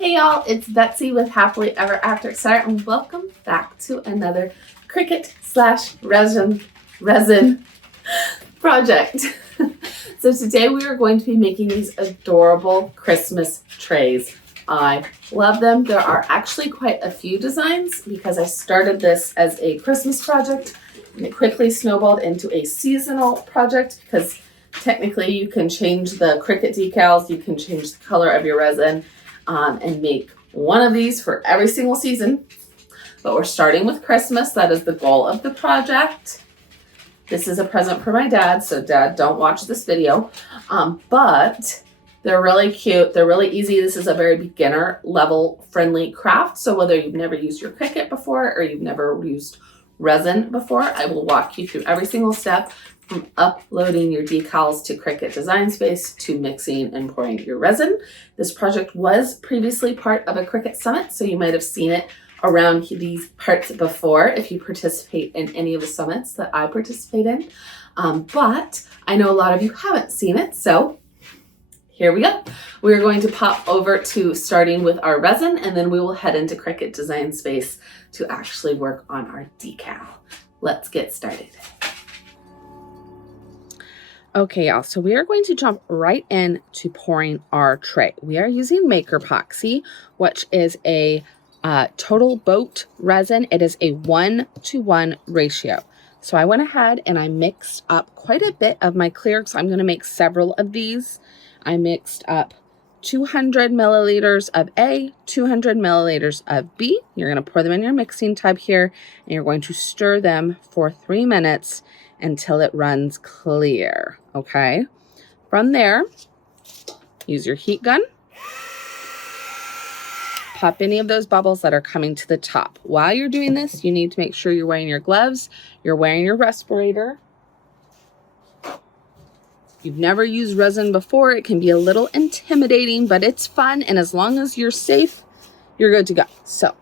Hey y'all, it's Betsy with Happily Ever After Start, and welcome back to another Cricut / resin project. So today we are going to be making these adorable Christmas trays. I love them. There are actually quite a few designs because I started this as a Christmas project and it quickly snowballed into a seasonal project because technically you can change the Cricut decals, you can change the color of your resin, and make one of these for every single season. But we're starting with Christmas. That is the goal of the project. This is a present for my dad, so Dad, don't watch this video. But they're really cute. They're really easy. This is a very beginner level friendly craft. So whether you've never used your Cricut before or you've never used resin before, I will walk you through every single step, from uploading your decals to Cricut Design Space to mixing and pouring your resin. This project was previously part of a Cricut Summit, so you might have seen it around these parts before if you participate in any of the summits that I participate in. But I know a lot of you haven't seen it, so here we go. We're going to pop over to starting with our resin, and then we will head into Cricut Design Space to actually work on our decal. Let's get started. Okay, y'all, so we are going to jump right in to pouring our tray. We are using Maker Epoxy, which is a total boat resin. It is a 1-to-1 ratio. So I went ahead and I mixed up quite a bit of my clear, because I'm going to make several of these. I mixed up 200 milliliters of A, 200 milliliters of B. You're going to pour them in your mixing tub here, and you're going to stir them for 3 minutes until it runs clear, okay? From there, use your heat gun. Pop any of those bubbles that are coming to the top. While you're doing this, you need to make sure you're wearing your gloves, you're wearing your respirator. If you've never used resin before, it can be a little intimidating, but it's fun, and as long as you're safe, you're good to go. So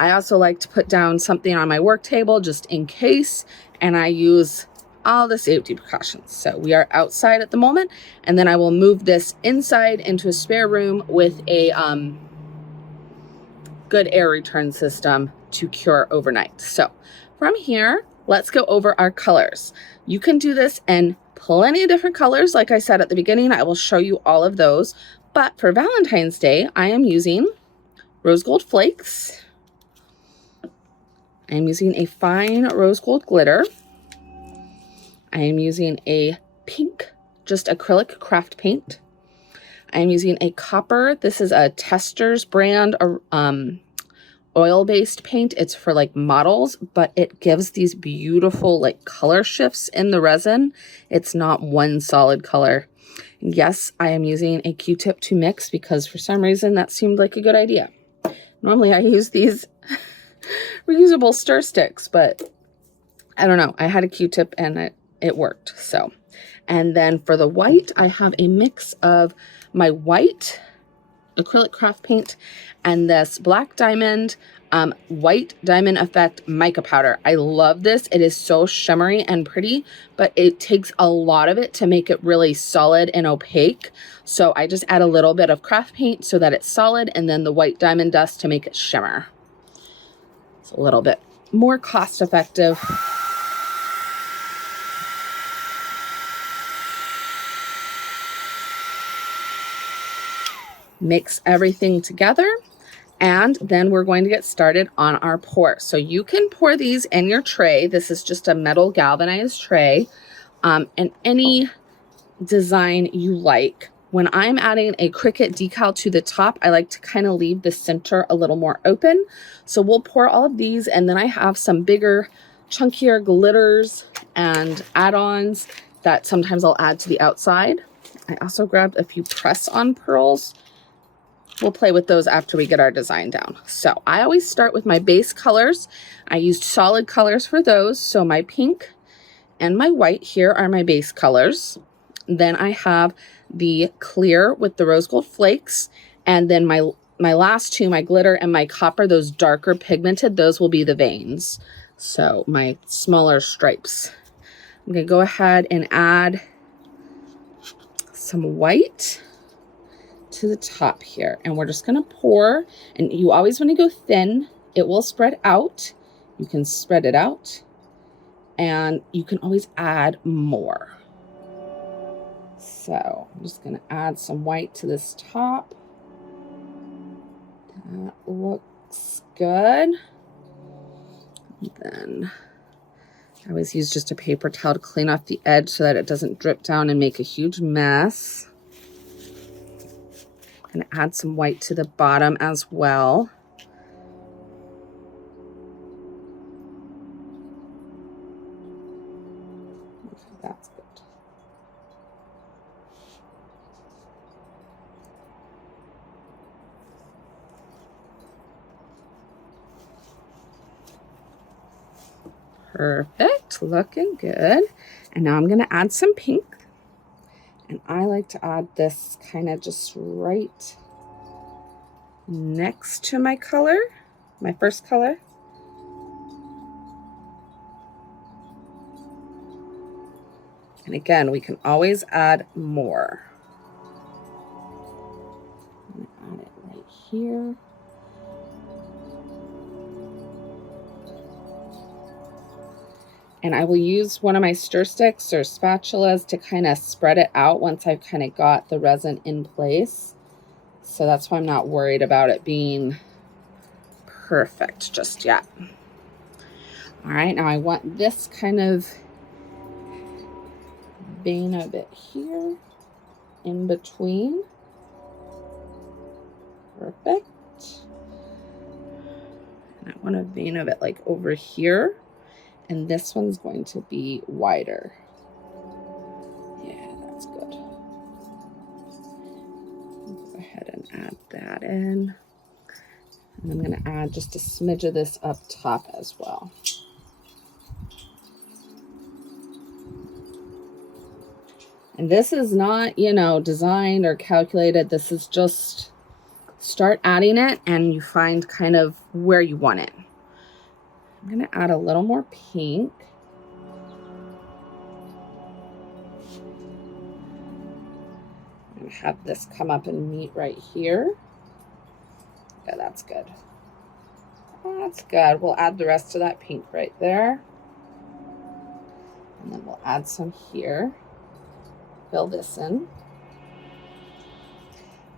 I also like to put down something on my work table just in case, and I use all the safety precautions. So we are outside at the moment, and then I will move this inside into a spare room with a good air return system to cure overnight. So from here, let's go over our colors. You can do this in plenty of different colors. Like I said at the beginning, I will show you all of those. But for Valentine's Day, I am using rose gold flakes. I'm using a fine rose gold glitter. I am using a pink, just acrylic craft paint. I am using a copper. This is a Testers brand oil-based paint. It's for like models, but it gives these beautiful like color shifts in the resin. It's not one solid color. Yes, I am using a Q-tip to mix because for some reason that seemed like a good idea. Normally I use these reusable stir sticks, but I don't know. I had a Q-tip and it worked. So, and then for the white, I have a mix of my white acrylic craft paint and this black diamond white diamond effect mica powder. I love this. It is so shimmery and pretty, but it takes a lot of it to make it really solid and opaque. So I just add a little bit of craft paint so that it's solid, and then the white diamond dust to make it shimmer. It's a little bit more cost effective. Mix everything together, and then we're going to get started on our pour. So you can pour these in your tray. This is just a metal galvanized tray, and any design you like. When I'm adding a Cricut decal to the top, I like to kind of leave the center a little more open. So we'll pour all of these, and then I have some bigger, chunkier glitters and add-ons that sometimes I'll add to the outside. I also grabbed a few press-on pearls. We'll play with those after we get our design down. So I always start with my base colors. I used solid colors for those. So my pink and my white here are my base colors. Then I have the clear with the rose gold flakes. And then my last two, my glitter and my copper, those darker pigmented, those will be the veins. So my smaller stripes. I'm gonna go ahead and add some white to the top here. And we're just going to pour. And you always want to go thin. It will spread out. You can spread it out. And you can always add more. So I'm just going to add some white to this top. That looks good. And then I always use just a paper towel to clean off the edge so that it doesn't drip down and make a huge mess. I'm going to add some white to the bottom as well. Okay, that's good. Perfect, looking good. And now I'm going to add some pink. And I like to add this kind of just right next to my color, my first color. And again, we can always add more. I'm going to add it right here. And I will use one of my stir sticks or spatulas to kind of spread it out once I've kind of got the resin in place. So that's why I'm not worried about it being perfect just yet. All right, now I want this kind of vein of it here in between. Perfect. And I want a vein of it like over here. And this one's going to be wider. Yeah, that's good. Go ahead and add that in. And I'm going to add just a smidge of this up top as well. And this is not, you know, designed or calculated. This is just start adding it and you find kind of where you want it. I'm going to add a little more pink. I'm going to have this come up and meet right here. Yeah, that's good. That's good. We'll add the rest of that pink right there. And then we'll add some here. Fill this in.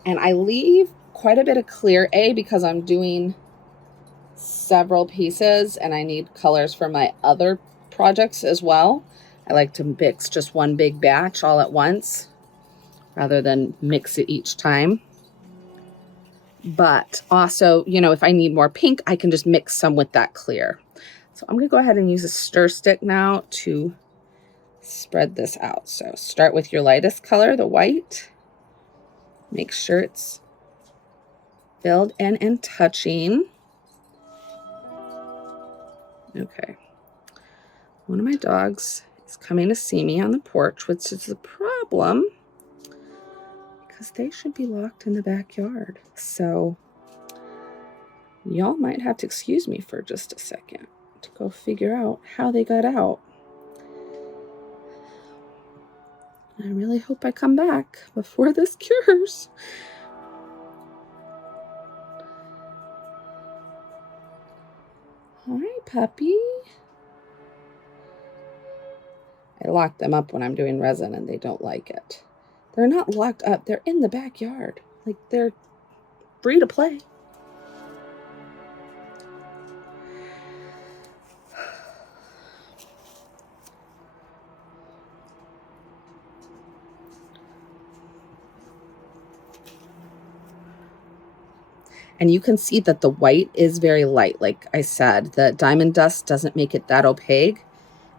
And I leave quite a bit of clear, because I'm doing several pieces and I need colors for my other projects as well. I like to mix just one big batch all at once rather than mix it each time. But also, you know, if I need more pink, I can just mix some with that clear. So I'm going to go ahead and use a stir stick now to spread this out. So start with your lightest color, the white. Make sure it's filled in and touching. Okay. One of my dogs is coming to see me on the porch, which is a problem because they should be locked in the backyard. So y'all might have to excuse me for just a second to go figure out how they got out. I really hope I come back before this cures. All right, puppy. I lock them up when I'm doing resin and they don't like it. They're not locked up. They're in the backyard. Like, they're free to play. And you can see that the white is very light. Like I said, the diamond dust doesn't make it that opaque.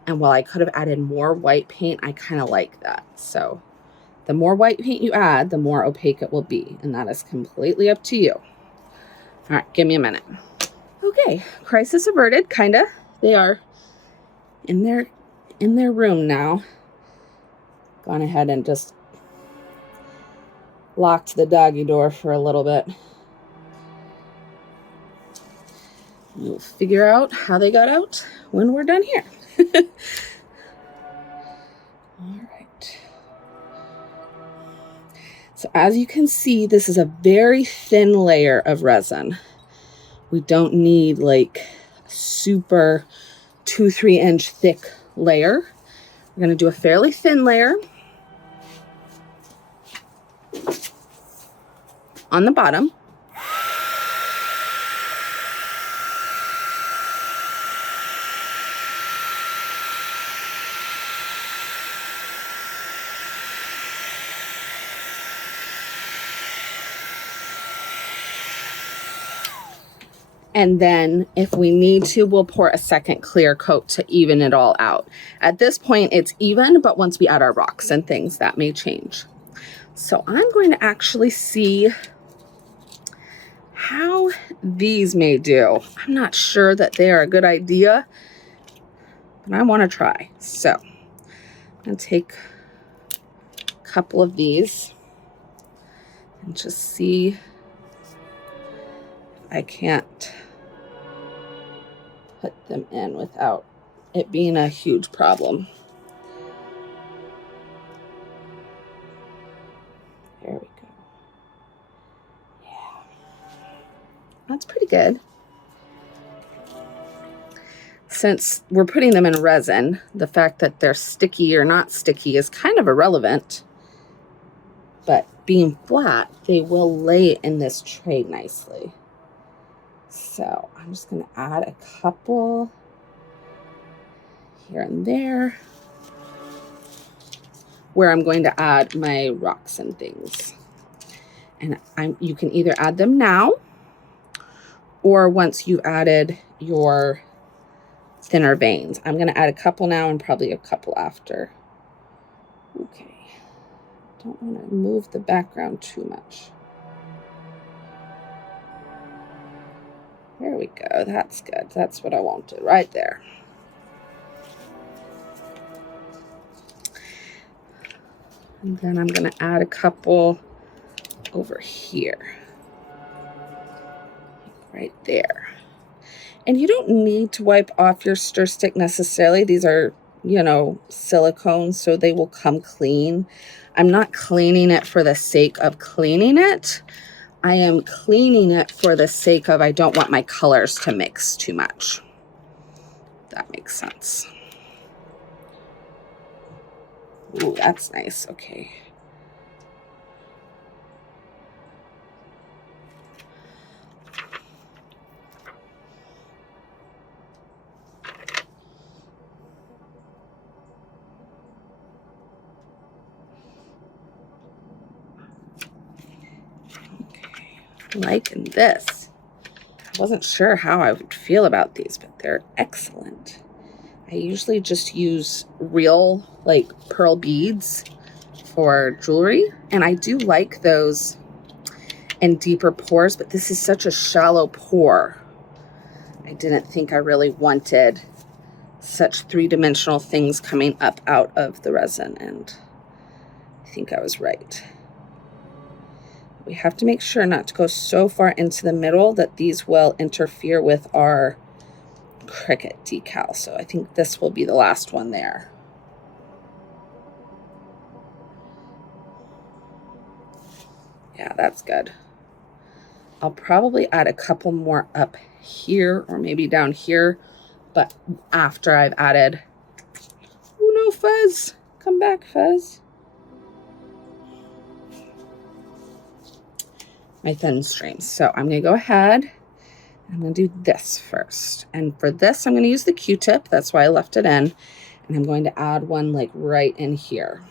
And while I could have added more white paint, I kind of like that. So the more white paint you add, the more opaque it will be. And that is completely up to you. All right, give me a minute. Okay, crisis averted, kind of. They are in their room now. Gone ahead and just locked the doggy door for a little bit. We'll figure out how they got out when we're done here. All right. So as you can see, this is a very thin layer of resin. We don't need like a super 2-3 inch thick layer. We're going to do a fairly thin layer on the bottom. And then if we need to, we'll pour a second clear coat to even it all out. At this point, it's even, but once we add our rocks and things, that may change. So I'm going to actually see how these may do. I'm not sure that they are a good idea, but I want to try. So I'm going to take a couple of these and just see if I can't put them in without it being a huge problem. There we go. Yeah, that's pretty good. Since we're putting them in resin, the fact that they're sticky or not sticky is kind of irrelevant. But being flat, they will lay in this tray nicely. So I'm just going to add a couple here and there where I'm going to add my rocks and things. And you can either add them now or once you've added your thinner veins. I'm going to add a couple now and probably a couple after. Okay. Don't want to move the background too much. There we go. That's good. That's what I wanted right there. And then I'm going to add a couple over here. Right there. And you don't need to wipe off your stir stick necessarily. These are, you know, silicone, so they will come clean. I'm not cleaning it for the sake of cleaning it. I am cleaning it for the sake of I don't want my colors to mix too much. That makes sense. Ooh, that's nice. Okay. Liking this. I wasn't sure how I would feel about these, but they're excellent. I usually just use real like pearl beads for jewelry, and I do like those in deeper pours, but this is such a shallow pour. I didn't think I really wanted such three-dimensional things coming up out of the resin, and I think I was right. We have to make sure not to go so far into the middle that these will interfere with our Cricut decal. So I think this will be the last one there. Yeah, that's good. I'll probably add a couple more up here or maybe down here, but after I've added, oh no, Fuzz, come back, Fuzz. My thin streams. So I'm going to go ahead. I'm going to do this first. And for this, I'm going to use the Q-tip. That's why I left it in. And I'm going to add one like right in here.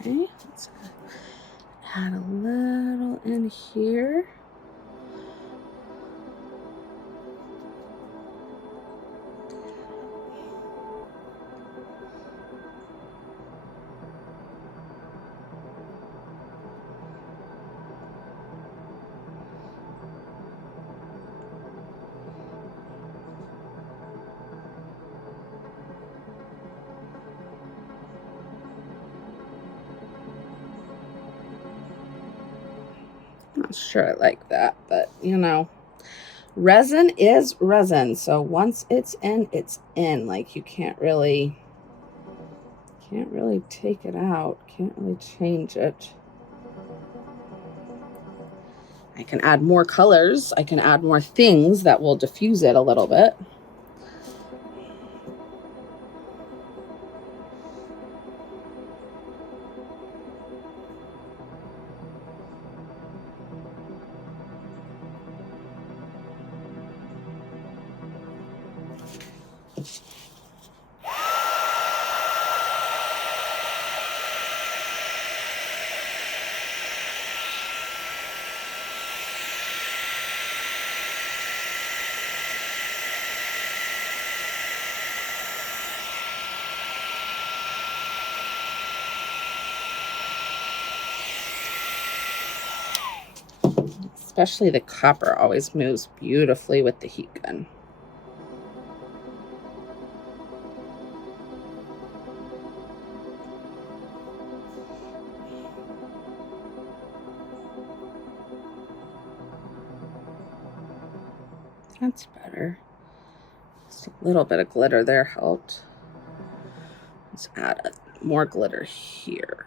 Okay, let's add a little in here. Not sure I like that, but you know, resin is resin. So once it's in, it's in. Like you can't really take it out. Can't really change it. I can add more colors. I can add more things that will diffuse it a little bit. Especially the copper always moves beautifully with the heat gun. That's better. Just a little bit of glitter there helped. Let's add more glitter here.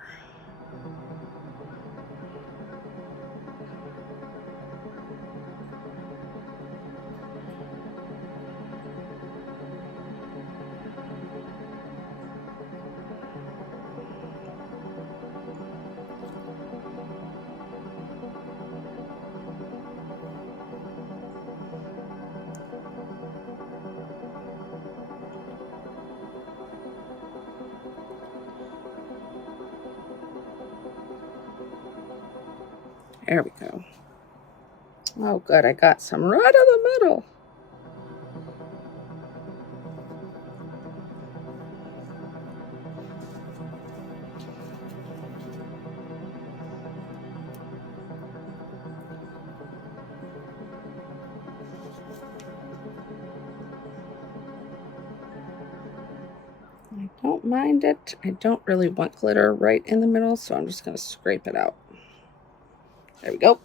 There we go. Oh, good. I got some right in the middle. I don't mind it. I don't really want glitter right in the middle, so I'm just going to scrape it out. There we go.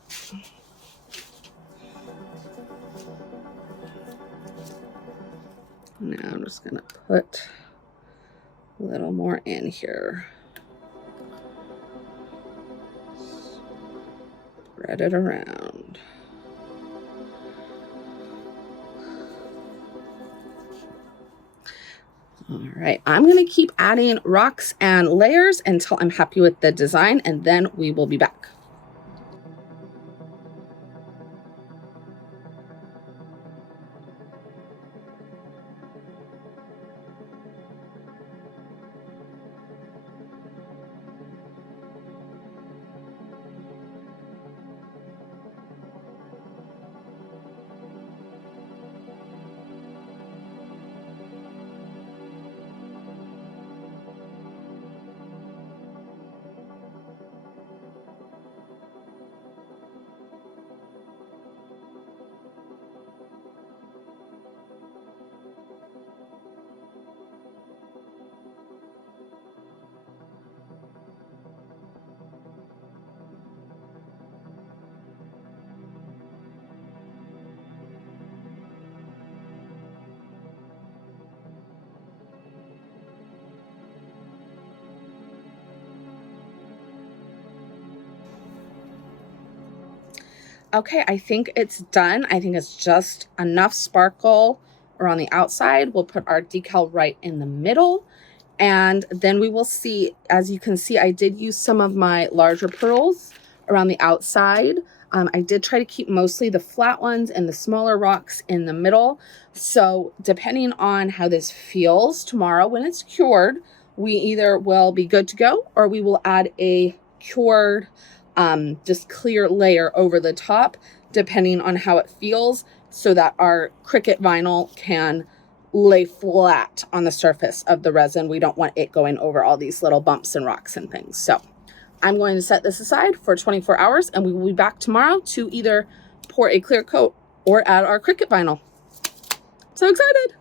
Now I'm just going to put a little more in here. Spread it around. All right, I'm going to keep adding rocks and layers until I'm happy with the design, and then we will be back. Okay, I think it's done. I think it's just enough sparkle around the outside. We'll put our decal right in the middle, and then we will see. As you can see, I did use some of my larger pearls around the outside. I did try to keep mostly the flat ones and the smaller rocks in the middle. So depending on how this feels tomorrow when it's cured, we either will be good to go or we will add a cured just clear layer over the top, depending on how it feels, so that our Cricut vinyl can lay flat on the surface of the resin. We don't want it going over all these little bumps and rocks and things. So I'm going to set this aside for 24 hours, and we will be back tomorrow to either pour a clear coat or add our Cricut vinyl. So excited.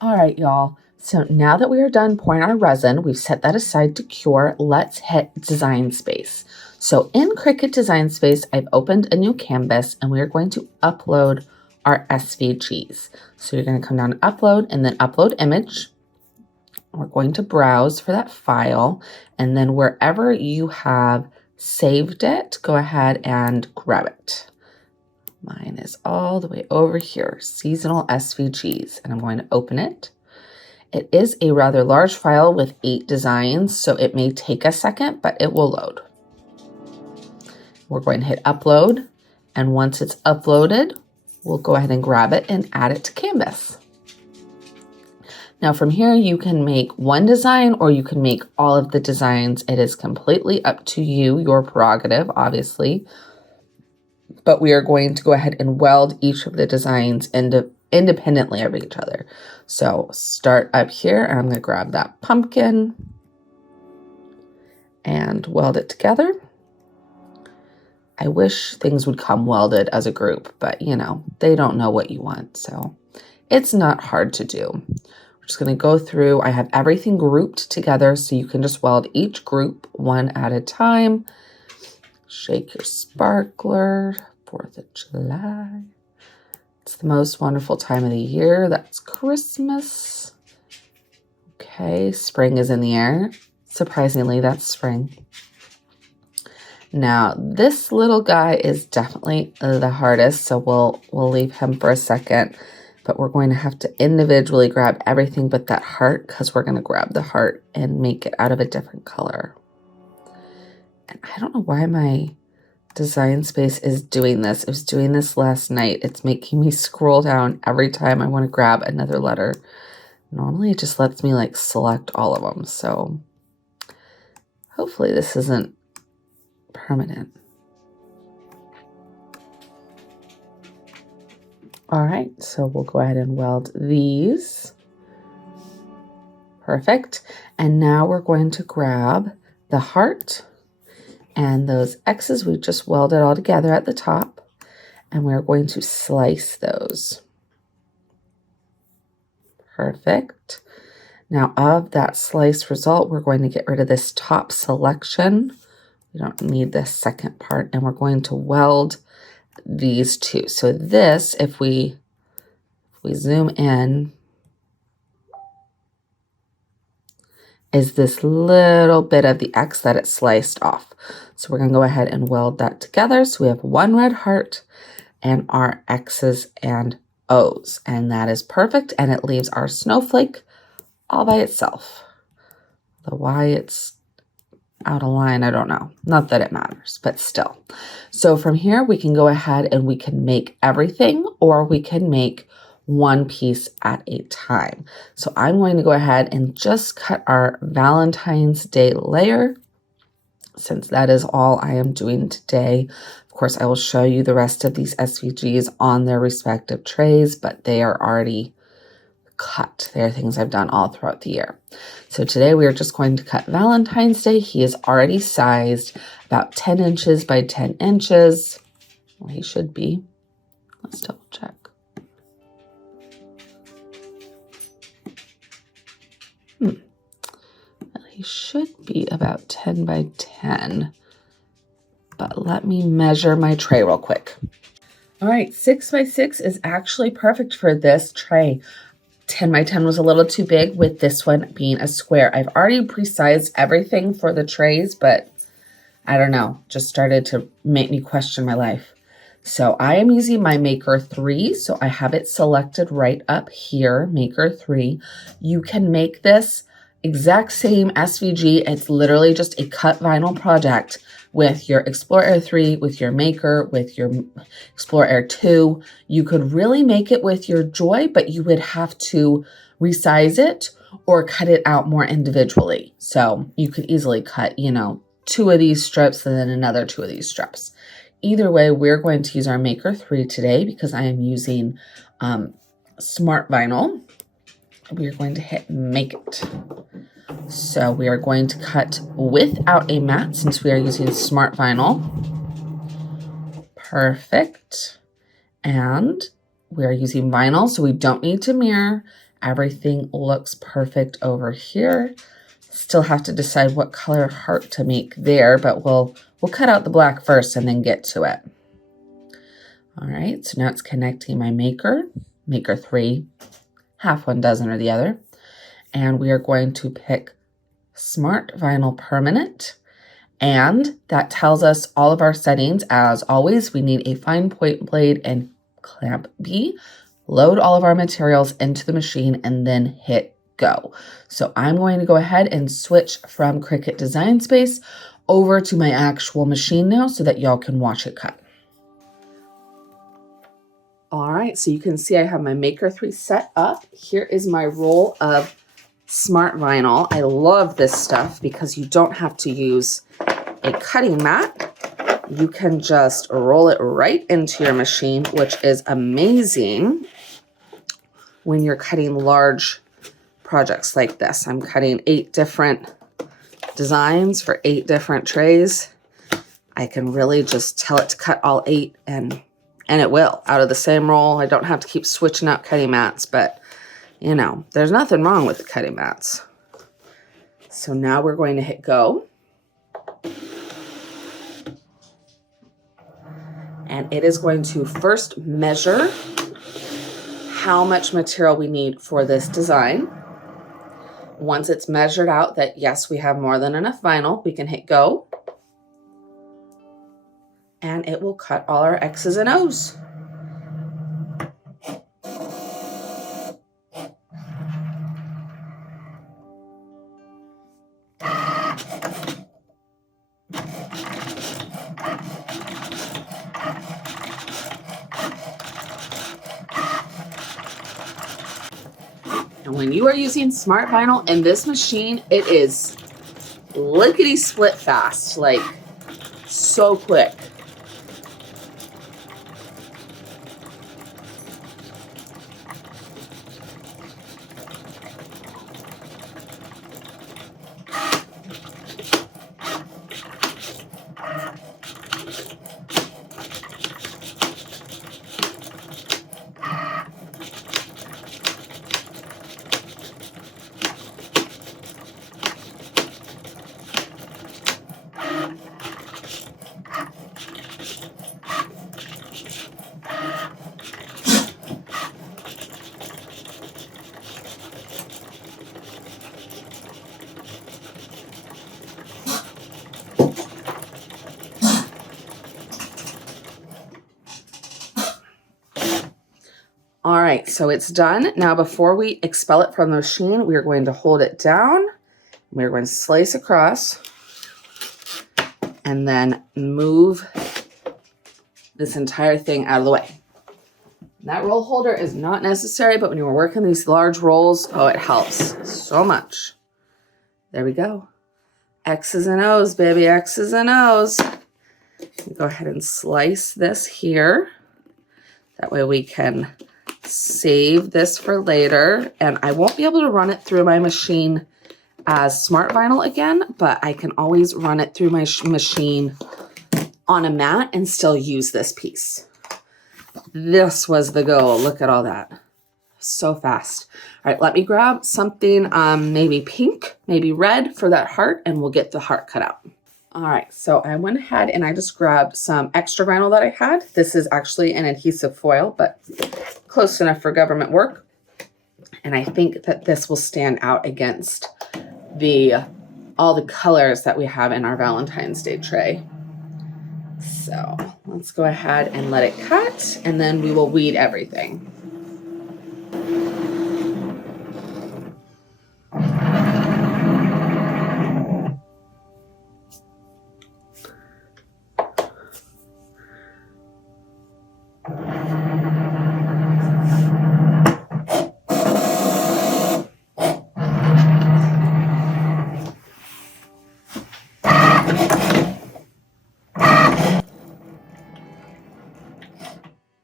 All right, y'all. So now that we are done pouring our resin, we've set that aside to cure. Let's hit Design Space. So in Cricut Design Space, I've opened a new canvas and we are going to upload our SVGs. So you're going to come down to Upload and then Upload Image. We're going to browse for that file, and then wherever you have saved it, go ahead and grab it. Mine is all the way over here, Seasonal SVGs, and I'm going to open it. It is a rather large file with 8 designs, so it may take a second, but it will load. We're going to hit upload, and once it's uploaded, we'll go ahead and grab it and add it to Canvas. Now from here, you can make one design or you can make all of the designs. It is completely up to you, your prerogative, obviously. But we are going to go ahead and weld each of the designs independently of each other. So start up here, and I'm going to grab that pumpkin and weld it together. I wish things would come welded as a group, but you know, they don't know what you want, so it's not hard to do. We're just going to go through. I have everything grouped together, so you can just weld each group one at a time. Shake your sparkler. 4th of July. It's the most wonderful time of the year. That's Christmas. Okay, spring is in the air. Surprisingly, that's spring. Now, this little guy is definitely the hardest, so we'll leave him for a second. But we're going to have to individually grab everything but that heart, because we're going to grab the heart and make it out of a different color. And I don't know why my Design Space is doing this. It was doing this last night. It's making me scroll down every time I want to grab another letter. Normally it just lets me like select all of them. So hopefully this isn't permanent. All right, so we'll go ahead and weld these. Perfect. And now we're going to grab the heart and those X's we just welded all together at the top, and we're going to slice those. Perfect. Now of that slice result, we're going to get rid of this top selection. We don't need this second part, and we're going to weld these two. So this, if we zoom in, is this little bit of the X that it sliced off. So we're going to go ahead and weld that together. So we have one red heart and our X's and O's, and that is perfect. And it leaves our snowflake all by itself. The why it's out of line, I don't know. Not that it matters, but still. So from here, we can go ahead and we can make everything, or we can make one piece at a time. So I'm going to go ahead and just cut our Valentine's Day layer, since that is all I am doing today. Of course, I will show you the rest of these SVGs on their respective trays, but they are already cut. They are things I've done all throughout the year. So today we are just going to cut Valentine's Day. He is already sized about 10 inches by 10 inches. Well, he should be. Let's double check. He should be about 10 by 10, but let me measure my tray real quick. All right, 6 by 6 is actually perfect for this tray. 10 by 10 was a little too big with this one being a square. I've already pre-sized everything for the trays, but I don't know, just started to make me question my life. So I am using my Maker 3, so I have it selected right up here, Maker 3. You can make this exact same SVG. It's literally just a cut vinyl project with your Explore Air 3, with your Maker, with your Explore Air 2. You could really make it with your Joy, but you would have to resize it or cut it out more individually. So you could easily cut, you know, 2 of these strips and then another 2 of these strips. Either way, we're going to use our Maker 3 today because I am using Smart Vinyl. We are going to hit Make It. So we are going to cut without a mat since we are using Smart Vinyl. Perfect. And we are using vinyl, so we don't need to mirror. Everything looks perfect over here. Still have to decide what color heart to make there, but we'll cut out the black first and then get to it. All right, so now it's connecting my maker 3, half one dozen or the other. And we are going to pick Smart Vinyl Permanent. And that tells us all of our settings. As always, we need a fine point blade and clamp B. Load all of our materials into the machine and then hit go. So I'm going to go ahead and switch from Cricut Design Space over to my actual machine now so that y'all can watch it cut. All right, so you can see I have my Maker 3 set up. Here is my roll of Smart Vinyl. I love this stuff because you don't have to use a cutting mat. You can just roll it right into your machine, which is amazing when you're cutting large projects like this. I'm cutting 8 different designs for 8 different trays. I can really just tell it to cut all 8 and it will out of the same roll. I don't have to keep switching out cutting mats, but you know, there's nothing wrong with the cutting mats. So now we're going to hit go. And it is going to first measure how much material we need for this design. Once it's measured out that yes, we have more than enough vinyl, we can hit go. And it will cut all our X's and O's. And when you are using Smart Vinyl in this machine, it is lickety split fast, like so quick. All right, so it's done. Now, before we expel it from the machine, we are going to hold it down. We're going to slice across and then move this entire thing out of the way. That roll holder is not necessary, but when you're working these large rolls, oh, it helps so much. There we go. X's and O's, baby, X's and O's. Go ahead and slice this here. That way we can save this for later. And I won't be able to run it through my machine as Smart Vinyl again, but I can always run it through my machine on a mat and still use this piece. This was the goal. Look at all that. So fast. All right, let me grab something maybe pink, maybe red for that heart, and we'll get the heart cut out. All right, so I went ahead and I just grabbed some extra vinyl that I had. This is actually an adhesive foil, but close enough for government work. And I think that this will stand out against all the colors that we have in our Valentine's Day tray. So let's go ahead and let it cut, and then we will weed everything.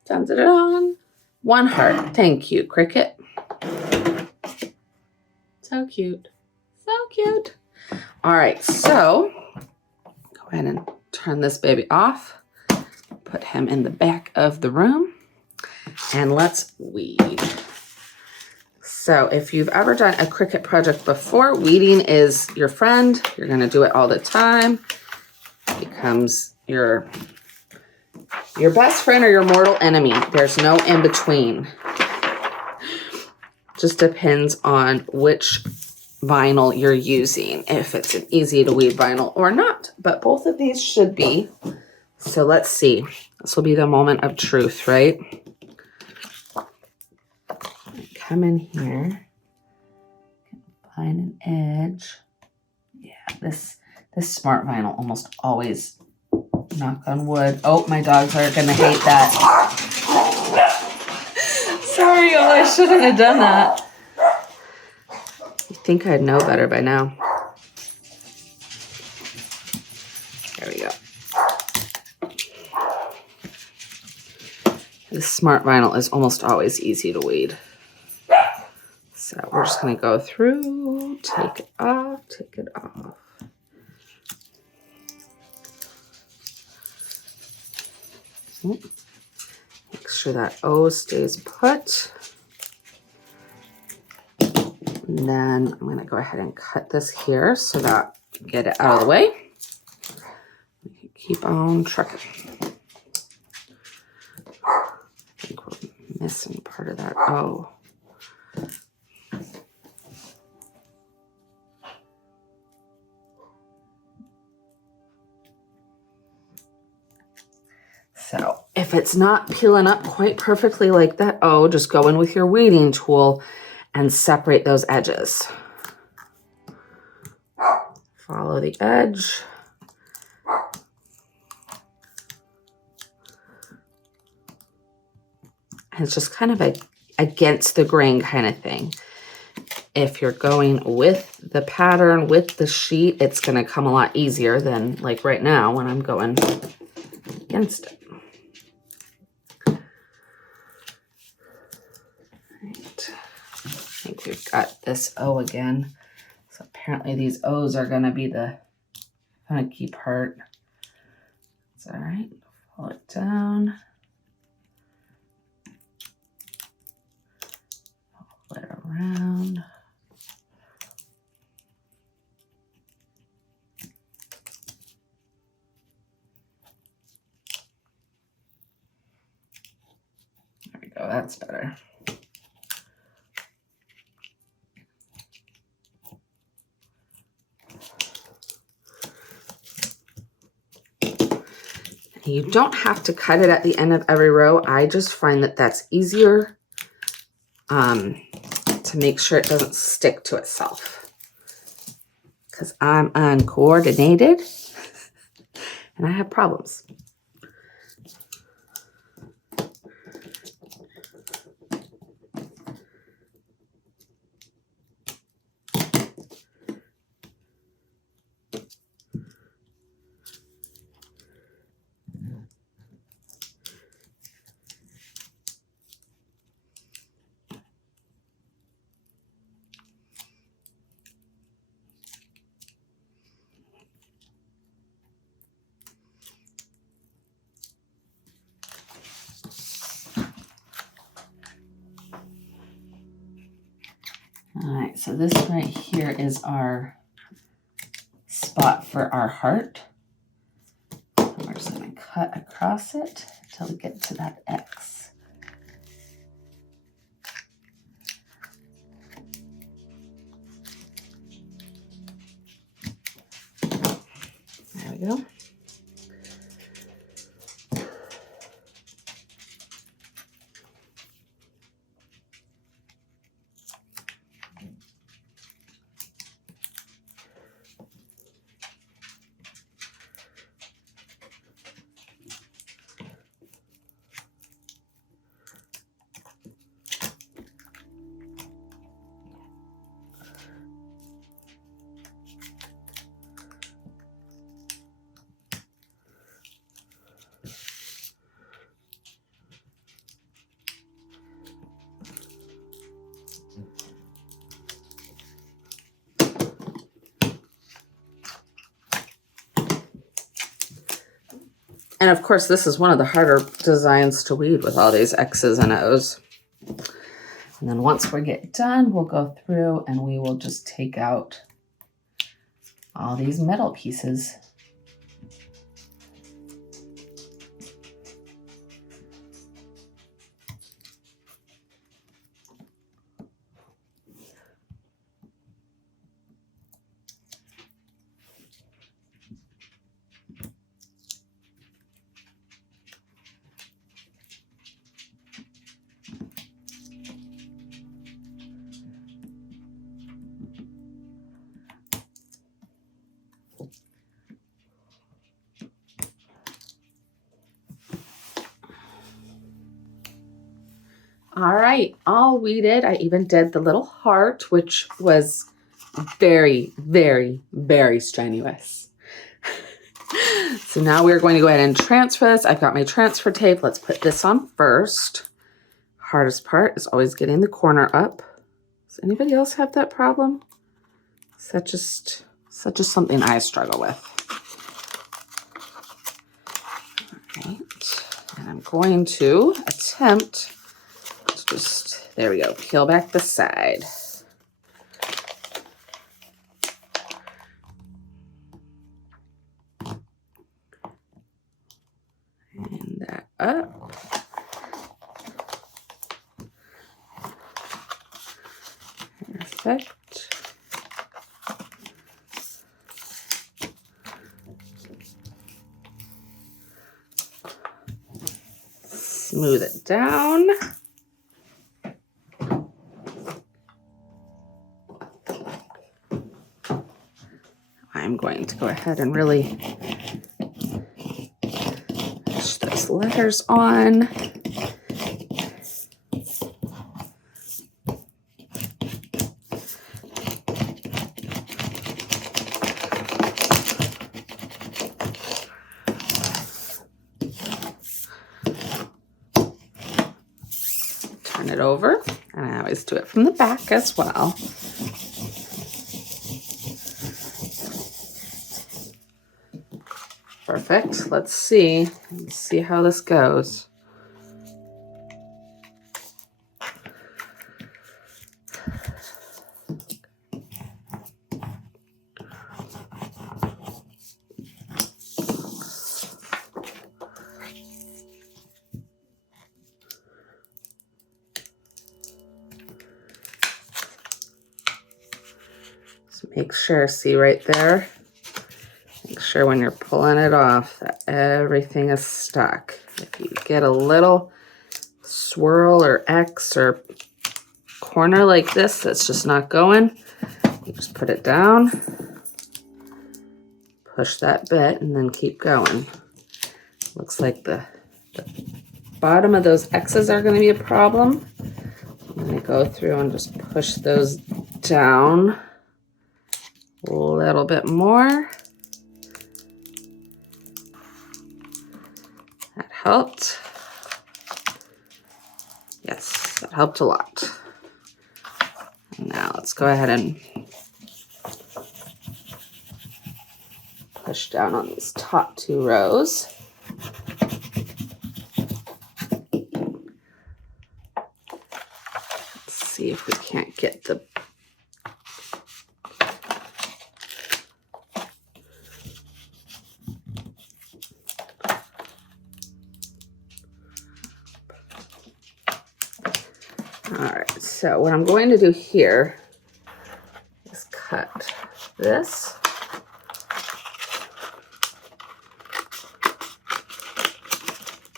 Dun, dun, dun. One heart. Thank you, Cricut. So cute. So cute. All right, so go ahead and turn this baby off. Put him in the back of the room. And let's weed. So if you've ever done a Cricut project before, weeding is your friend. You're gonna do it all the time. It becomes your best friend or your mortal enemy. There's no in between. Just depends on which vinyl you're using, if it's an easy to weed vinyl or not. But both of these should be. So let's see. This will be the moment of truth, right? Come in here. Find an edge. Yeah, this smart vinyl almost always, knock on wood. Oh, my dogs are gonna hate that. Sorry, oh, I shouldn't have done that. I think I'd know better by now. There we go. This smart vinyl is almost always easy to weed. So we're just gonna go through, take it off, take it off. Make sure that O stays put. And then I'm gonna go ahead and cut this here so that get it out of the way. Keep on trucking. I think we're missing part of that O. So if it's not peeling up quite perfectly like that, oh, just go in with your weeding tool and separate those edges. Follow the edge. And it's just kind of a against the grain kind of thing. If you're going with the pattern, with the sheet, it's going to come a lot easier than like right now when I'm going against it. Right. I think we've got this O again. So apparently these O's are going to be the funky part. It's all right. Pull it down. Pull it around. There we go. That's better. You don't have to cut it at the end of every row. I just find that that's easier to make sure it doesn't stick to itself. Because I'm uncoordinated and I have problems. All right, so this right here is our spot for our heart. And we're just going to cut across it until we get to that X. There we go. And of course, this is one of the harder designs to weed with all these X's and O's. And then once we get done, we'll go through and we will just take out all these metal pieces. All right, all weeded. I even did the little heart, which was very, very, very strenuous. So now we're going to go ahead and transfer this. I've got my transfer tape. Let's put this on first. Hardest part is always getting the corner up. Does anybody else have that problem? That's just something I struggle with. All right, and I'm going to attempt to just, there we go, peel back the side. And that up. Perfect. Smooth it down. I'm going to go ahead and really push those letters on. Turn it over, and I always do it from the back as well. Perfect. Let's see how this goes. So make sure, see right there? Make sure when you're pulling it off that everything is stuck. If you get a little swirl or X or corner like this that's just not going, you just put it down, push that bit, and then keep going. Looks like the bottom of those X's are going to be a problem. I'm going to go through and just push those down a little bit more. That helped. Yes, that helped a lot. Now let's go ahead and push down on these top two rows. Let's see if we can't get the So what I'm going to do here is cut this.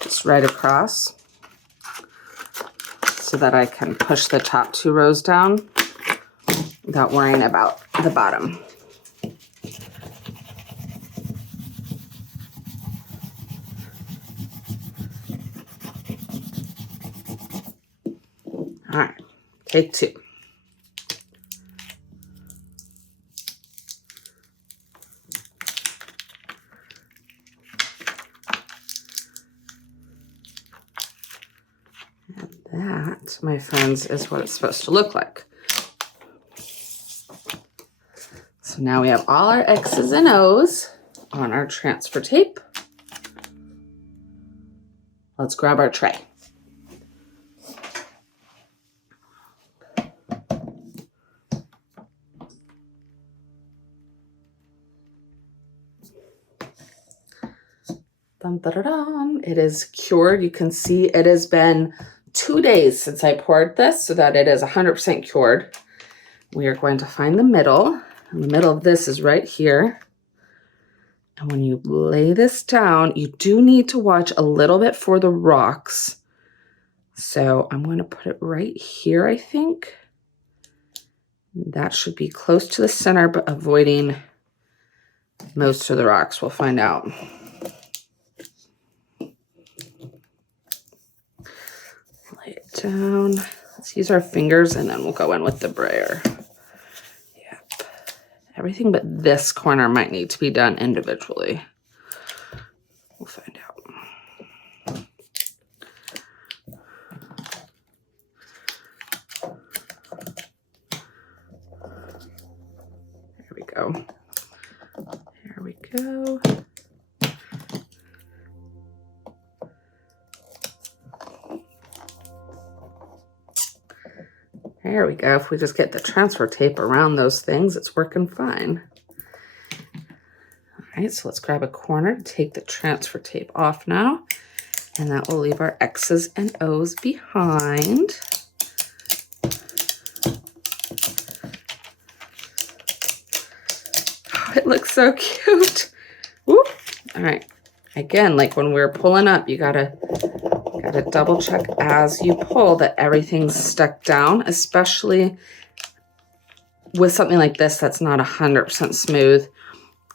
Just right across so that I can push the top two rows down without worrying about the bottom. All right. Take two. And that, my friends, is what it's supposed to look like. So now we have all our X's and O's on our transfer tape. Let's grab our tray. Dun, dun, dun, dun. It is cured. You can see it has been 2 days since I poured this so that it is 100% cured. We are going to find the middle. And the middle of this is right here. And when you lay this down, you do need to watch a little bit for the rocks. So I'm going to put it right here, I think. That should be close to the center, but avoiding most of the rocks. We'll find out. Lay it down. Let's use our fingers and then we'll go in with the brayer. Yep. Everything but this corner might need to be done individually. We'll find out. There we go. There we go. There we go. If we just get the transfer tape around those things, it's working fine. All right, so let's grab a corner, take the transfer tape off now, and that will leave our X's and O's behind. Oh, it looks so cute. Woo. All right. Again, like when we're pulling up, you gotta double check as you pull that everything's stuck down, especially with something like this that's not 100% smooth.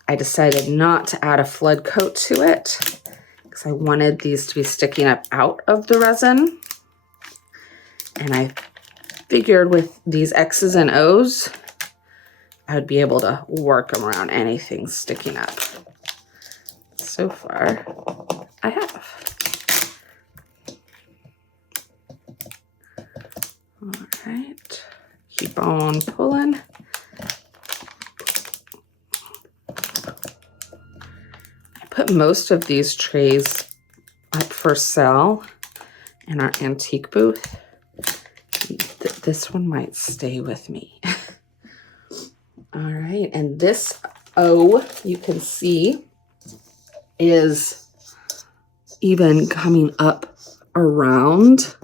I decided not to add a flood coat to it because I wanted these to be sticking up out of the resin. And I figured with these X's and O's, I would be able to work them around anything sticking up. So far, I have. All right, keep on pulling. I put most of these trays up for sale in our antique booth. This one might stay with me. All right, and this O, you can see, is even coming up around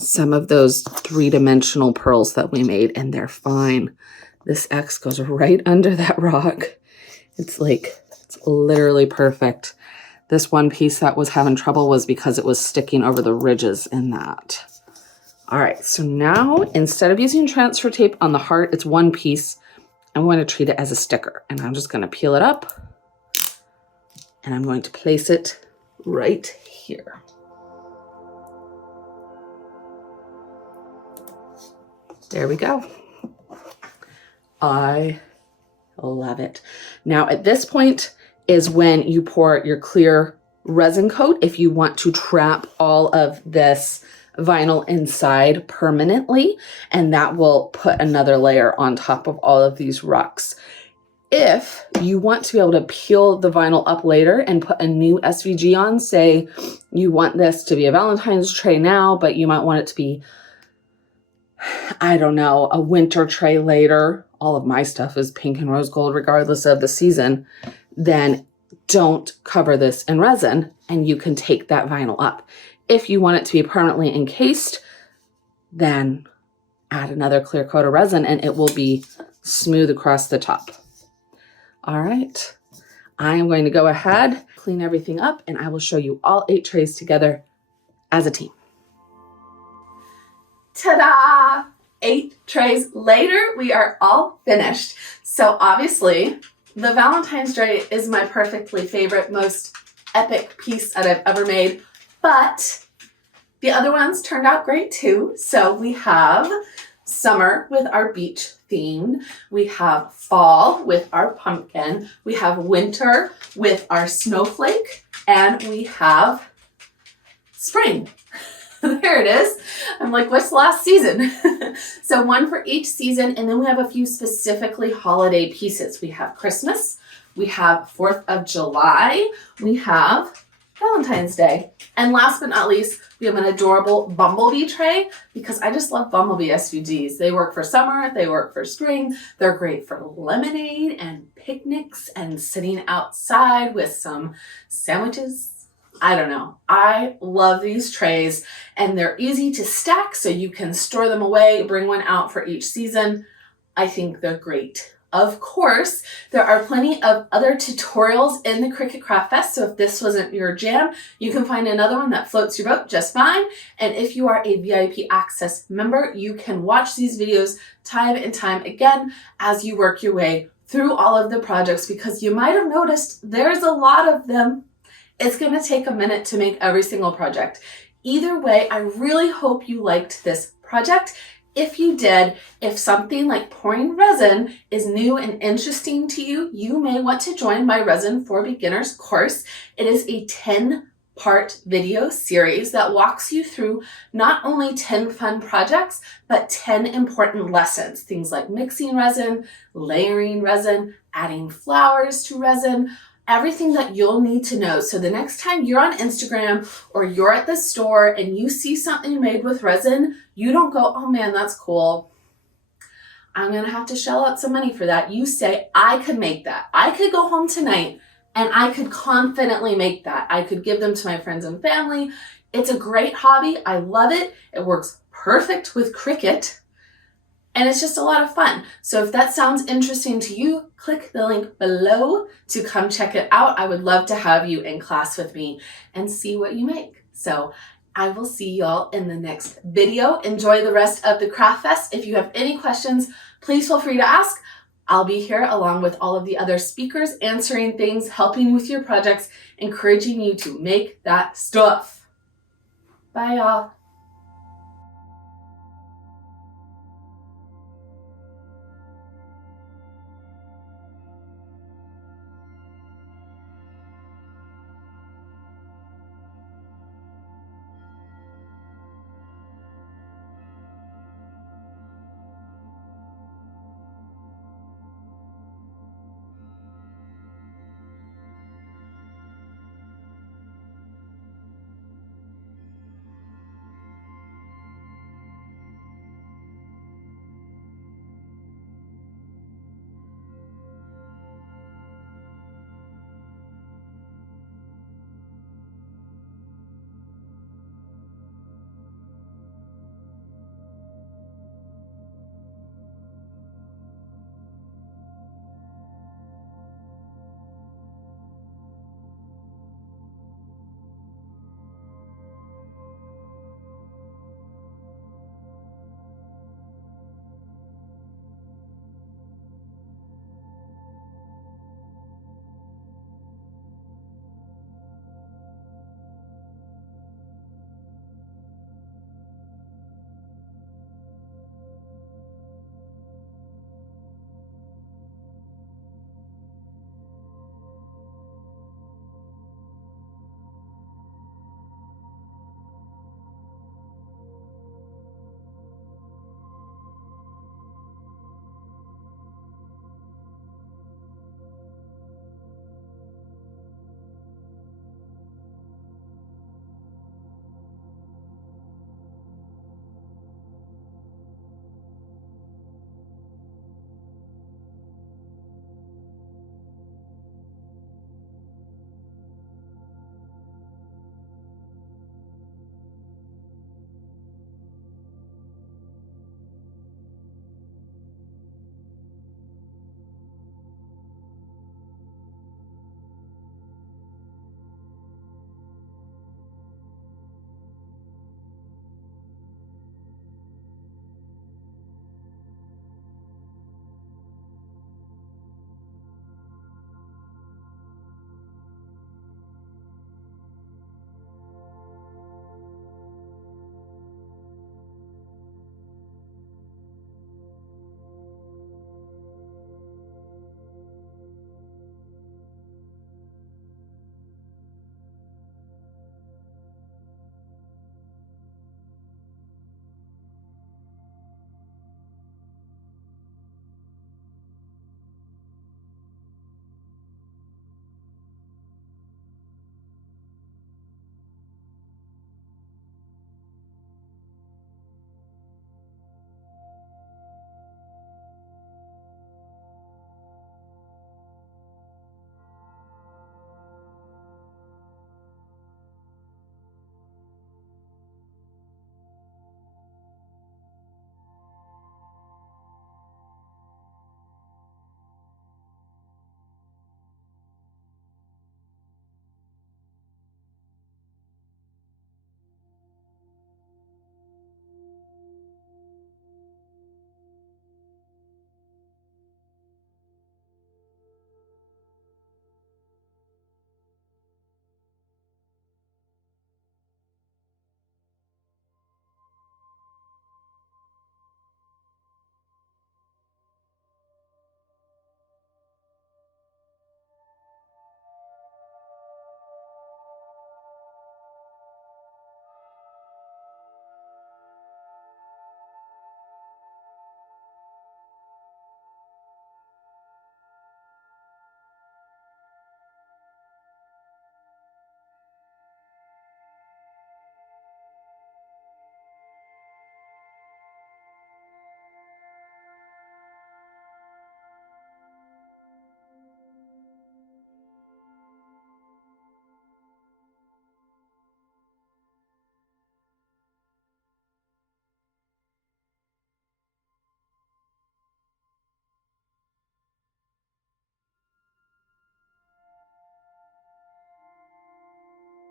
some of those three-dimensional pearls that we made, and they're fine. This X goes right under that rock. It's literally perfect. This one piece that was having trouble was because it was sticking over the ridges in that. All right, so now instead of using transfer tape on the heart, it's one piece. I'm going to treat it as a sticker, and I'm just going to peel it up, and I'm going to place it right here. There we go. I love it. Now at this point is when you pour your clear resin coat if you want to trap all of this vinyl inside permanently, and that will put another layer on top of all of these rocks. If you want to be able to peel the vinyl up later and put a new SVG on, say you want this to be a Valentine's tray now, but you might want it to be, I don't know, a winter tray later. All of my stuff is pink and rose gold regardless of the season. Then don't cover this in resin and you can take that vinyl up. If you want it to be permanently encased, then add another clear coat of resin and it will be smooth across the top. All right, I am going to go ahead, clean everything up, and I will show you all 8 trays together as a team. Ta-da! 8 trays later, we are all finished. So obviously, the Valentine's tray is my perfectly favorite, most epic piece that I've ever made, but the other ones turned out great too. So we have summer with our beach theme, we have fall with our pumpkin, we have winter with our snowflake, and we have spring. There it is. I'm like, what's the last season? So one for each season, and then we have a few specifically holiday pieces. We have Christmas, we have 4th of July, we have Valentine's Day. And last but not least, we have an adorable bumblebee tray because I just love bumblebee SVGs. They work for summer, they work for spring. They're great for lemonade and picnics and sitting outside with some sandwiches. I don't know. I love these trays and they're easy to stack so you can store them away, bring one out for each season. I think they're great. Of course, there are plenty of other tutorials in the Cricut Craft Fest, so if this wasn't your jam, you can find another one that floats your boat just fine. And if you are a VIP Access member, you can watch these videos time and time again as you work your way through all of the projects, because you might have noticed there's a lot of them. It's going to take a minute to make every single project. Either way, I really hope you liked this project. If you did, if something like pouring resin is new and interesting to you, you may want to join my Resin for Beginners course. It is a 10-part video series that walks you through not only 10 fun projects, but 10 important lessons. Things like mixing resin, layering resin, adding flowers to resin, everything that you'll need to know. So the next time you're on Instagram or you're at the store and you see something made with resin, you don't go, oh man, that's cool. I'm gonna have to shell out some money for that. You say, I could make that. I could go home tonight and I could confidently make that. I could give them to my friends and family. It's a great hobby. I love it. It works perfect with Cricut. And it's just a lot of fun. So if that sounds interesting to you, click the link below to come check it out. I would love to have you in class with me and see what you make. So I will see y'all in the next video. Enjoy the rest of the Craft Fest. If you have any questions, please feel free to ask. I'll be here along with all of the other speakers, answering things, helping with your projects, encouraging you to make that stuff. Bye y'all.